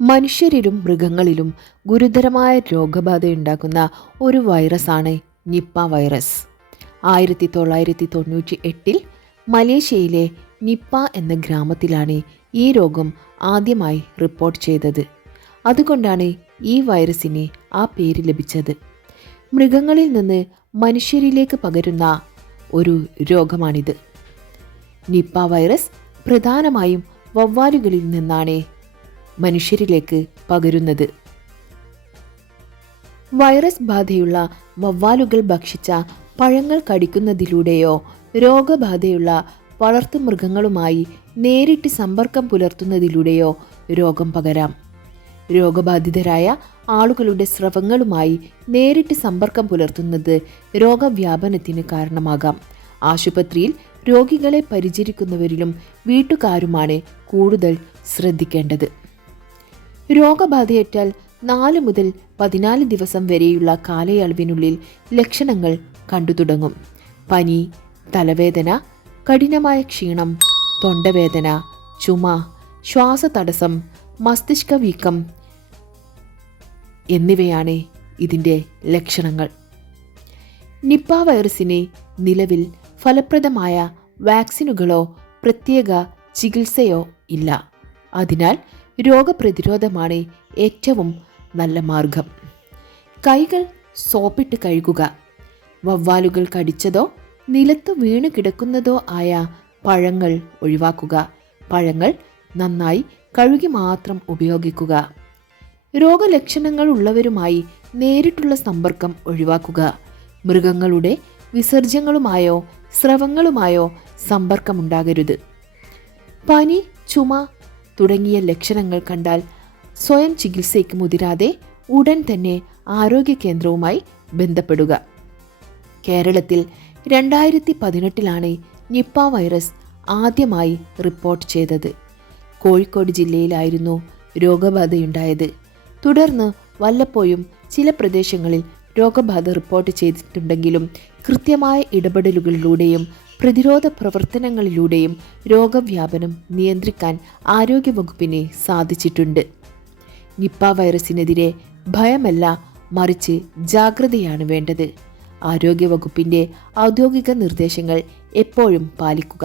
മനുഷ്യരിലും മൃഗങ്ങളിലും ഗുരുതരമായ രോഗബാധയുണ്ടാക്കുന്ന ഒരു വൈറസാണ് നിപ്പ വൈറസ്. 1998 മലേഷ്യയിലെ നിപ്പ എന്ന ഗ്രാമത്തിലാണ് ഈ രോഗം ആദ്യമായി റിപ്പോർട്ട് ചെയ്തത്. അതുകൊണ്ടാണ് ഈ വൈറസിന് ആ പേര് ലഭിച്ചത്. മൃഗങ്ങളിൽ നിന്ന് മനുഷ്യരിലേക്ക് പകരുന്ന ഒരു രോഗമാണിത്. നിപ്പ വൈറസ് പ്രധാനമായും വവ്വാലുകളിൽ നിന്നാണ് മനുഷ്യരിലേക്ക് പകരുന്നത്. വൈറസ് ബാധയുള്ള വവ്വാലുകൾ ഭക്ഷിച്ച പഴങ്ങൾ കടിക്കുന്നതിലൂടെയോ രോഗബാധയുള്ള വളർത്തുമൃഗങ്ങളുമായി നേരിട്ട് സമ്പർക്കം പുലർത്തുന്നതിലൂടെയോ രോഗം പകരാം. രോഗബാധിതരായ ആളുകളുടെ സ്രവങ്ങളുമായി നേരിട്ട് സമ്പർക്കം പുലർത്തുന്നത് രോഗവ്യാപനത്തിന് കാരണമാകാം. ആശുപത്രിയിൽ രോഗികളെ പരിചരിക്കുന്നവരിലും വീട്ടുകാരുമാണ് കൂടുതൽ ശ്രദ്ധിക്കേണ്ടത്. രോഗബാധയേറ്റാൽ 4 മുതൽ 14 ദിവസം വരെയുള്ള കാലയളവിനുള്ളിൽ ലക്ഷണങ്ങൾ കണ്ടു തുടങ്ങും. പനി, തലവേദന, കഠിനമായ ക്ഷീണം, തൊണ്ടവേദന, ചുമ, ശ്വാസതടസ്സം, മസ്തിഷ്ക വീക്കം എന്നിവയാണ് ഇതിൻ്റെ ലക്ഷണങ്ങൾ. നിപ്പ വൈറസിന് നിലവിൽ ഫലപ്രദമായ വാക്സിനുകളോ പ്രത്യേക ചികിത്സയോ ഇല്ല. അതിനാൽ രോഗപ്രതിരോധമാണ് ഏറ്റവും നല്ല മാർഗം. കൈകൾ സോപ്പിട്ട് കഴുകുക. വവ്വാലുകൾ കടിച്ചതോ നിലത്ത് വീണ് കിടക്കുന്നതോ ആയ പഴങ്ങൾ ഒഴിവാക്കുക. പഴങ്ങൾ നന്നായി കഴുകി മാത്രം ഉപയോഗിക്കുക. രോഗലക്ഷണങ്ങൾ ഉള്ളവരുമായി നേരിട്ടുള്ള സമ്പർക്കം ഒഴിവാക്കുക. മൃഗങ്ങളുടെ വിസർജ്യങ്ങളുമായോ സ്രവങ്ങളുമായോ സമ്പർക്കമുണ്ടാകരുത്. പനി, ചുമ തുടങ്ങിയ ലക്ഷണങ്ങൾ കണ്ടാൽ സ്വയം ചികിത്സയ്ക്ക് മുതിരാതെ ഉടൻ തന്നെ ആരോഗ്യ കേന്ദ്രവുമായി ബന്ധപ്പെടുക. കേരളത്തിൽ 2018 നിപ്പ വൈറസ് ആദ്യമായി റിപ്പോർട്ട് ചെയ്തത്. കോഴിക്കോട് ജില്ലയിലായിരുന്നു രോഗബാധയുണ്ടായത്. തുടർന്ന് വല്ലപ്പോഴും ചില പ്രദേശങ്ങളിൽ രോഗബാധ റിപ്പോർട്ട് ചെയ്തിട്ടുണ്ടെങ്കിലും കൃത്യമായ ഇടപെടലുകളിലൂടെയും പ്രതിരോധ പ്രവർത്തനങ്ങളിലൂടെയും രോഗവ്യാപനം നിയന്ത്രിക്കാൻ ആരോഗ്യവകുപ്പിന് സാധിച്ചിട്ടുണ്ട്. നിപ്പ വൈറസിനെതിരെ ഭയമല്ല, മറിച്ച് ജാഗ്രതയാണ് വേണ്ടത്. ആരോഗ്യവകുപ്പിൻ്റെ ഔദ്യോഗിക നിർദ്ദേശങ്ങൾ എപ്പോഴും പാലിക്കുക.